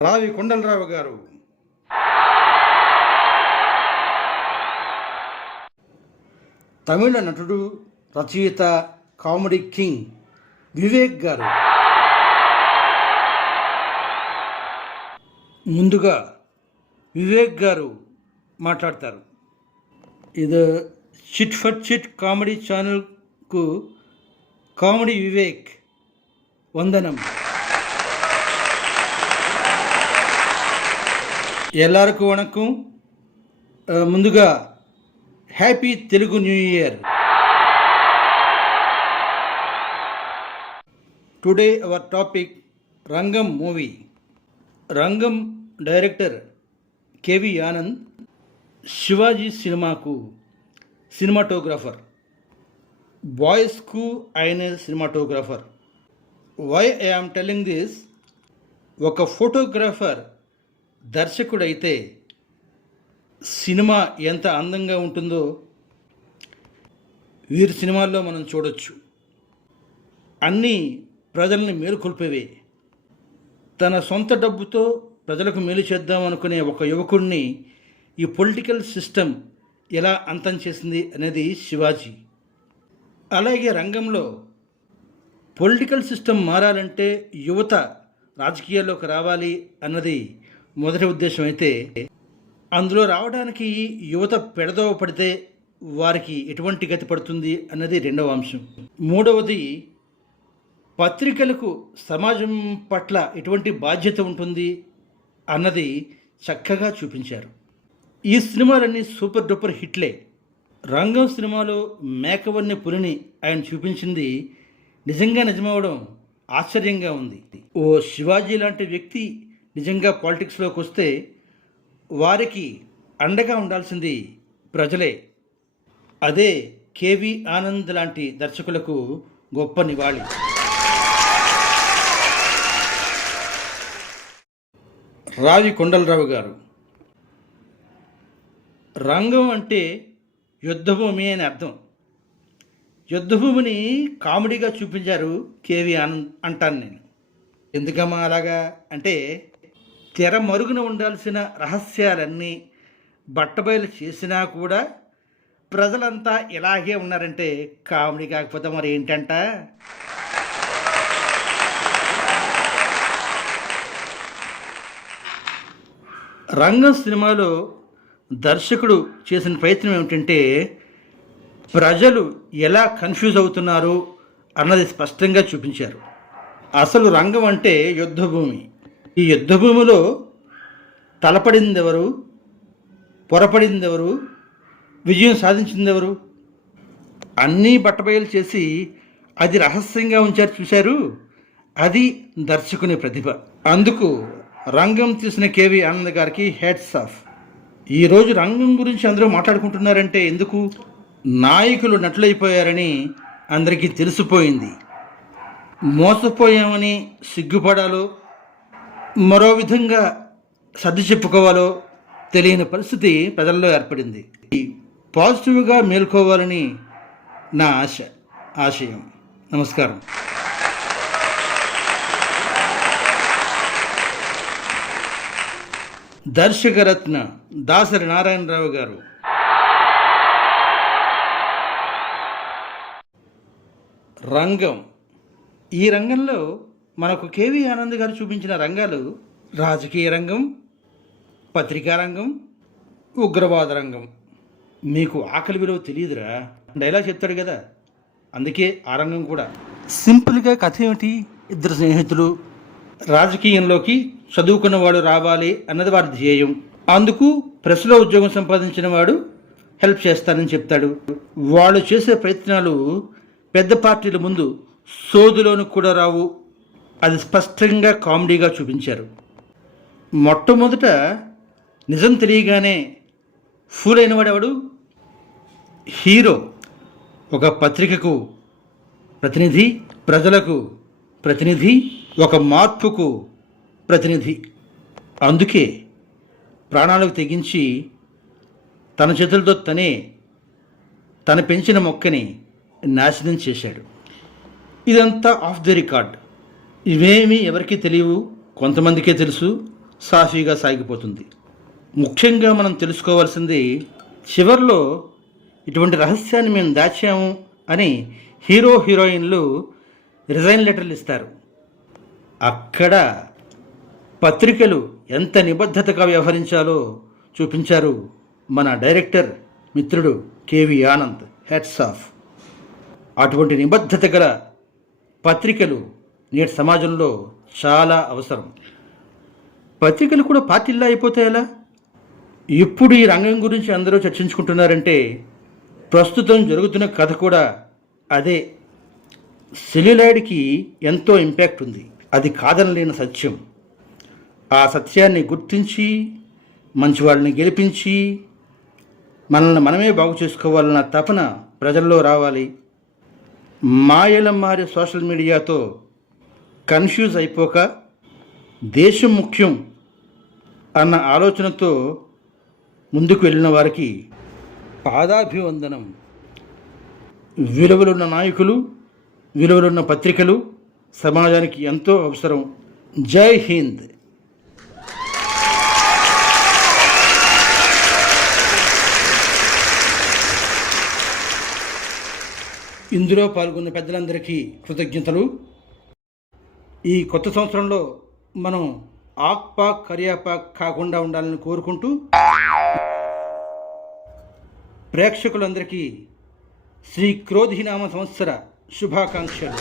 రావి కొండలరావు గారు. తమిళ నటుడు, రచయిత, కామెడీ కింగ్ వివేక్ గారు. ముందుగా వివేక్ గారు మాట్లాడతారు. ఇది చిట్ ఫర్ చిట్ కామెడీ ఛానల్కు కామెడీ వివేక్ వందనం. எல்லாருக்கும் வணக்கம். ముందుగా happy Telugu new year. Today our topic Rangam movie. Rangam director KV Anand, Sivaji సినిమాకు సినిమాటోగ్రాఫర్, బాయ్స్కు ఆయన cinematographer. Why I am telling this, ఒక ఫోటోగ్రాఫర్ దర్శకుడైతే సినిమా ఎంత అందంగా ఉంటుందో వీరి సినిమాల్లో మనం చూడొచ్చు. అన్నీ ప్రజల్ని మేలుకొల్పేవే. తన సొంత డబ్బుతో ప్రజలకు మేలు చేద్దాం అనుకునే ఒక యువకుడిని ఈ పొలిటికల్ సిస్టమ్ ఎలా అంతం చేసింది అనేది శివాజీ. అలాగే రంగంలో పొలిటికల్ సిస్టమ్ మారాలంటే యువత రాజకీయాల్లోకి రావాలి అన్నది మొదటి ఉద్దేశం అయితే, అందులో రావడానికి యువత పెడదోవ పడితే వారికి ఎటువంటి గతి పడుతుంది అన్నది రెండవ అంశం. మూడవది, పత్రికలకు సమాజం పట్ల ఎటువంటి బాధ్యత ఉంటుంది అన్నది చక్కగా చూపించారు. ఈ సినిమాలన్నీ సూపర్ డూపర్ హిట్లే. రంగం సినిమాలో మేకవన్నె పులిని ఆయన చూపించింది నిజంగా నిజమవడం ఆశ్చర్యంగా ఉంది. ఓ శివాజీ లాంటి వ్యక్తి నిజంగా పాలిటిక్స్లోకి వస్తే వారికి అండగా ఉండాల్సింది ప్రజలే. అదే కేవి ఆనంద్ లాంటి దర్శకులకు గొప్ప నివాళి. రావి కొండలరావు గారు. రంగం అంటే యుద్ధభూమి అని అర్థం. యుద్ధభూమిని కామెడీగా చూపించారు కేవి ఆనంద్ అంటాను నేను. ఎందుకమ్మా అలాగా అంటే, తెర మరుగున ఉండాల్సిన రహస్యాలన్నీ బట్టబయలు చేసినా కూడా ప్రజలంతా ఇలాగే ఉన్నారంటే కామెడీ కాకపోతే మరి ఏంటంట. రంగం సినిమాలో దర్శకుడు చేసిన ప్రయత్నం ఏమిటంటే, ప్రజలు ఎలా కన్ఫ్యూజ్ అవుతున్నారు అన్నది స్పష్టంగా చూపించారు. అసలు రంగం అంటే యుద్ధభూమి. ఈ యుద్ధభూమిలో తలపడిందెవరు, పొరపడిందెవరు, విజయం సాధించిందెవరు అన్నీ బట్టబయలు చేసి అది రహస్యంగా ఉంచారు. చూశారు, అది దర్శకుని ప్రతిభ. అందుకు రంగం తీసిన కేవి ఆనంద్ గారికి హ్యాట్స్ ఆఫ్. ఈరోజు రంగం గురించి అందరూ మాట్లాడుకుంటున్నారంటే ఎందుకు? నాయకులు నటులైపోయారని అందరికీ తెలిసిపోయింది. మోసపోయామని సిగ్గుపడాలో మరో విధంగా సర్ది చెప్పుకోవాలో తెలియని పరిస్థితి ప్రజల్లో ఏర్పడింది. పాజిటివ్గా మేల్కోవాలని నా ఆశయం. నమస్కారం. దర్శకరత్న దాసరి నారాయణరావు గారు. రంగం. ఈ రంగంలో మనకు కేవి ఆనంద్ గారు చూపించిన రంగాలు రాజకీయ రంగం, పత్రికా రంగం, ఉగ్రవాద రంగం. మీకు ఆకలి విలువ తెలియదురా డైలాగ్ చెప్తాడు కదా, అందుకే ఆ రంగం కూడా. సింపుల్గా కథ ఏమిటి? ఇద్దరు స్నేహితులు రాజకీయంలోకి చదువుకున్న వాడు రావాలి అన్నది వారి ధ్యేయం. అందుకు ప్రెస్లో ఉద్యోగం సంపాదించిన వాడు హెల్ప్ చేస్తానని చెప్తాడు. వాళ్ళు చేసే ప్రయత్నాలు పెద్ద పార్టీల ముందు సోదులోను కూడా రావు. అది స్పష్టంగా కామెడీగా చూపించారు. మొట్టమొదట నిజం తెలియగానే ఫూల్ అయిన వాడెవడు? హీరో. ఒక పత్రికకు ప్రతినిధి, ప్రజలకు ప్రతినిధి, ఒక మార్పుకు ప్రతినిధి. అందుకే ప్రాణాలకు తెగించి తన చేతులతో తన పెంచిన మొక్కని నాశనం చేశాడు. ఇదంతా ఆఫ్ ది రికార్డ్. ఇవేమీ ఎవరికీ తెలియవు, కొంతమందికే తెలుసు. సాఫీగా సాగిపోతుంది. ముఖ్యంగా మనం తెలుసుకోవాల్సింది, చివర్లో ఇటువంటి రహస్యాన్ని మేము దాచాము అని హీరో హీరోయిన్లు రిజైన్ లెటర్లు ఇస్తారు. అక్కడ పత్రికలు ఎంత నిబద్ధతగా వ్యవహరించాలో చూపించారు మన డైరెక్టర్ మిత్రుడు కేవి ఆనంద్. Hats off. అటువంటి నిబద్ధత గల పత్రికలు నేటి సమాజంలో చాలా అవసరం. పత్రికలు కూడా పార్టీల్లా అయిపోతే ఎలా? ఇప్పుడు ఈ రంగం గురించి అందరూ చర్చించుకుంటున్నారంటే ప్రస్తుతం జరుగుతున్న కథ కూడా అదే. సెల్యులాయిడ్కి ఎంతో ఇంపాక్ట్ ఉంది, అది కాదనలేని సత్యం. ఆ సత్యాన్ని గుర్తించి మంచి వాళ్ళని గెలిపించి మనల్ని మనమే బాగు చేసుకోవాలన్న తపన ప్రజల్లో రావాలి. మాయల మారే సోషల్ మీడియాతో కన్ఫ్యూజ్ అయిపోక దేశం ముఖ్యం అన్న ఆలోచనతో ముందుకు వెళ్ళిన వారికి పాదాభివందనం. విలువలున్న నాయకులు, విలువలున్న పత్రికలు సమాజానికి ఎంతో అవసరం. జై హింద్. ఇందులో పాల్గొన్న పెద్దలందరికీ కృతజ్ఞతలు. ఈ కొత్త సంవత్సరంలో మనం ఆక్పాక్ కరియాపాక్ కాకుండా ఉండాలని కోరుకుంటూ ప్రేక్షకులందరికీ శ్రీ క్రోధినామ సంవత్సర శుభాకాంక్షలు.